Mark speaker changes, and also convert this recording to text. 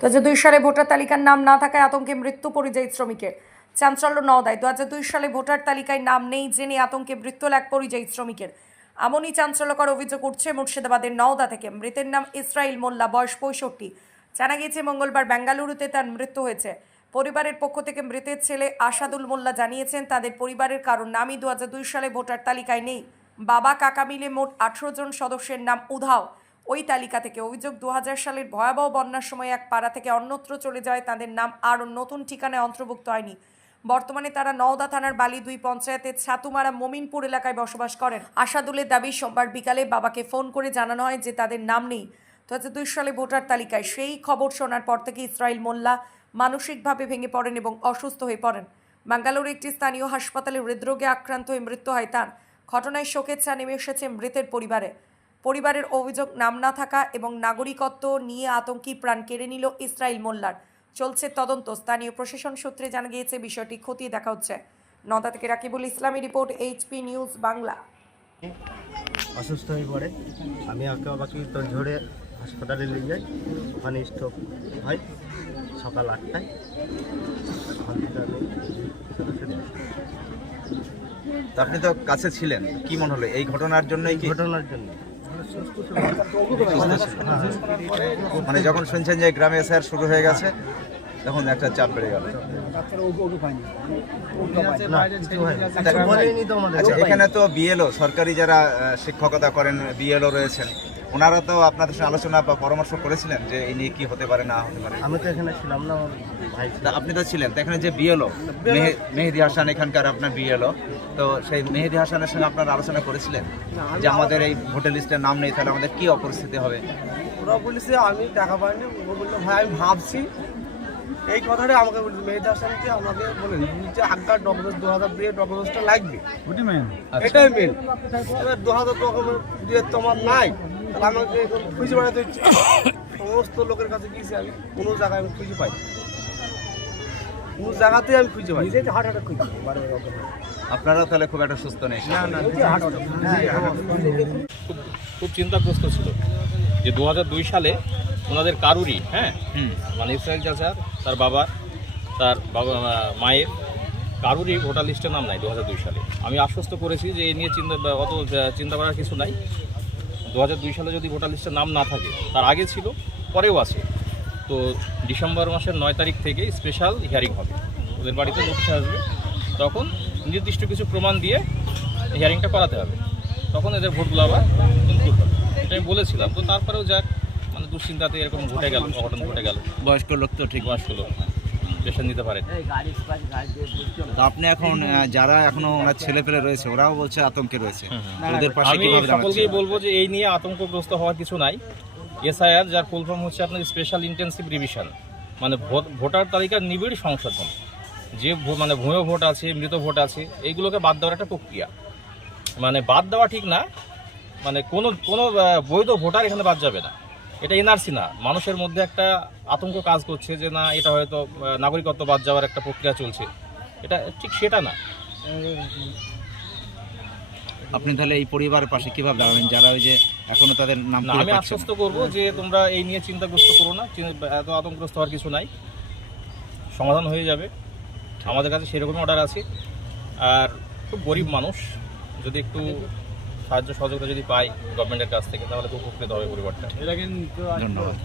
Speaker 1: দু হাজার দুই সালে ভোটার তালিকার নাম না থাকায় আতঙ্কে মৃত্যু পরিযায়ী শ্রমিকের। চাঞ্চল্য নওদায় দু হাজার দুই সালে ভোটার তালিকায় নাম নেই জেনে আতঙ্কে মৃত্যু এক পরিযায়ী শ্রমিকের। এমনই চাঞ্চল্যকর অভিযোগ উঠছে মুর্শিদাবাদের নওদা থেকে। মৃতের নাম ইসরাইল মোল্লা, বয়স পঁয়ষট্টি। জানা গিয়েছে, মঙ্গলবার বেঙ্গালুরুতে তার মৃত্যু হয়েছে। পরিবারের পক্ষ থেকে মৃতের ছেলে আসাদুল মোল্লা জানিয়েছেন, তাদের পরিবারের কারণ নামই দু সালে ভোটার তালিকায় নেই। বাবা, কাকা মিলে মোট আঠেরো জন সদস্যের নাম উধাও। ওই তালিকা থেকে অভিযোগ দু হাজার সালের ভয়াবহ বন্যার সময় এক পাড়া থেকে অন্যত্র চলে যায় তাদের নাম আরও নতুন ঠিকানায় অন্তর্ভুক্ত হয়নি। বর্তমানে তারা নওদা থানার বালি দুই পঞ্চায়েতের ছাতুমারা মমিনপুর এলাকায় বসবাস করেন। আশাদুলের দাবি, সোমবার বিকালে বাবাকে ফোন করে জানানো হয় যে তাদের নাম নেই। দু হাজার দুই সালে ভোটার তালিকায় সেই খবর শোনার পর থেকে ইসরাইল মোল্লা মানসিকভাবে ভেঙে পড়েন এবং অসুস্থ হয়ে পড়েন। ব্যাঙ্গালোর একটি স্থানীয় হাসপাতালে হৃদরোগে আক্রান্ত হয়ে মৃত্যু হয় তার। ঘটনায় শোকের চা নেমে এসেছে মৃতের পরিবারে। পরিবারের অভিযোগ নাম না থাকা এবং নাগরিকত্ব নিয়ে আতঙ্কি প্রাণ কেড়ে নিল ইসরাইল মোল্লার। চলছে তদন্ত। স্থানীয় প্রশাসন সূত্রে জানা গিয়েছে বিষয়টি খতিয়ে দেখা হচ্ছে। নদা থেকে রাকিবুল ইসলামী রিপোর্ট এইচপি নিউজ বাংলা।
Speaker 2: অসুস্থ হয়ে পড়ে। আমি আঁকা বাকি তোর ঝরে হাসপাতালে নিয়ে যাই। ওখানে স্ট্রোক হয় সকাল আটটায়।
Speaker 3: আপনি তো কাছে ছিলেন। কি মনে হলো? এই ঘটনার জন্যই কি?
Speaker 2: ঘটনার জন্য
Speaker 3: মানে যখন শুনছেন যে গ্রামে স্যার শুরু হয়ে গেছে তখন একটা চাপ বেড়ে গেল। আচ্ছা এখানে তো বিএলও সরকারি যারা শিক্ষকতা করেন বিএলও রয়েছেন। ওনারা তো আপনাদের সাথে আলোচনা বা পরামর্শ করেছিলেন যে এই নিয়ে কি হতে পারে না হতে পারে।
Speaker 2: আমি তো এখানে ছিলাম না ভাই
Speaker 3: আপনি তো ছিলেন তো এখানে যে বিএলও মেহেদি হাসান এখানকার আপনার বিএলও তো সেই মেহেদি হাসানের সঙ্গে আপনারা আলোচনা করেছিলেন? যে আমাদের এই ভোটার লিস্টের নাম নেই তাহলে আমাদের কি অপরিস্থিতি হবে?
Speaker 4: ওরা বলেছে আমি টাকা পাইনি। ও বলল ভাই আমি ভাবছি এই কথাটা আমাকে বলেছে মেয়েদের সাথে আমাকে বলেন? যে আগকার ডকুমেন্টস দু হাজার দুই ডকুমেন্টসটা লাগবে। এটাই মেন এবার দু হাজার ডকুমেন্ট দিয়ে তোমার নাই। তাহলে আমাকে এখন খুঁজে বেড়াতে হচ্ছে। সমস্ত লোকের কাছে গিয়েছি আমি কোনো জায়গায় আমি খুঁজে পাই কোনো জায়গাতেই আমি খুঁজে পাই
Speaker 3: আপনারা তাহলে খুব একটা সুস্থ নেই।
Speaker 5: না না খুব চিন্তাগ্রস্ত ছিল যে দু দুই সালে ওনাদের কারুরই হ্যাঁ? মানে ইসরায়েল চাচা তার বাবা তার বাবা মায়ের কারুরই ভোটার লিস্টের নাম নাই দু দুই সালে। আমি আশ্বস্ত করেছি যে এই নিয়ে চিন্তা অত চিন্তা করার কিছু নাই। দু দুই সালে যদি ভোটার লিস্টের নাম না থাকে তার আগে ছিল পরেও আছে। তো ডিসেম্বর মাসের নয় তারিখ থেকে স্পেশাল হিয়ারিং হবে। ওদের বাড়িতে নোটিশ আসবে। তখন নির্দিষ্ট কিছু প্রমাণ দিয়ে হিয়ারিংটা করাতে হবে। তখন এদের ভোটগুলো আবার ইনক্লুড হবে। এটা আমি বলেছিলাম। তো তারপরেও যাক দুশ্চিন্তাতে এরকম ঘটে গেল অঘটন ঘটে গেল।
Speaker 3: বয়স্ক লোক তো ঠিক।
Speaker 5: বয়স্ক লোক পেশেন্ট নিতে পারে।
Speaker 3: তো আপনি এখন যারা এখনও ওনার ছেলে পেলে রয়েছে ওরাও বলছে আতঙ্কে রয়েছে। ওদের পাশে
Speaker 5: আমি সকলকেই বলব যে এই নিয়ে আতঙ্কগ্রস্ত হওয়ার কিছু নাই। এসআইআর যার ফুল ফর্ম হচ্ছে আপনার স্পেশাল ইন্টেন্সিভ রিভিশন মানে ভোট- ভোটার তালিকার নিবিড় সংশোধন। যে মানে ভূয় ভোট আছে মৃত ভোট আছে এইগুলোকে বাদ দেওয়ার একটা প্রক্রিয়া। মানে বাদ দেওয়া ঠিক না মানে কোনো কোনো বৈধ ভোটার এখানে বাদ যাবে না। এটা এনআরসি না। মানুষের মধ্যে একটা আতঙ্ক কাজ করছে যে না এটা হয়তো নাগরিকত্ব বাদ যাওয়ার একটা প্রক্রিয়া চলছে। এটা ঠিক সেটা না।
Speaker 3: আপনি তাহলে এই পরিবারের পাশে কীভাবে দাঁড়াবেন? যারা ওই যে এখনও তাদের নাম
Speaker 5: না আমি আশ্বস্ত করব যে তোমরা এই নিয়ে চিন্তাগ্রস্ত করো না। এত আতঙ্কগ্রস্ত হওয়ার কিছু নাই। সমাধান হয়ে যাবে। আমাদের কাছে সেরকম অর্ডার আছে। আর খুব গরিব মানুষ যদি একটু সাহায্য সহযোগিতা যদি পাই গভর্নমেন্টের কাছ থেকে তাহলে খুব উপকৃত হবে পরিবারটা।
Speaker 3: ধন্যবাদ।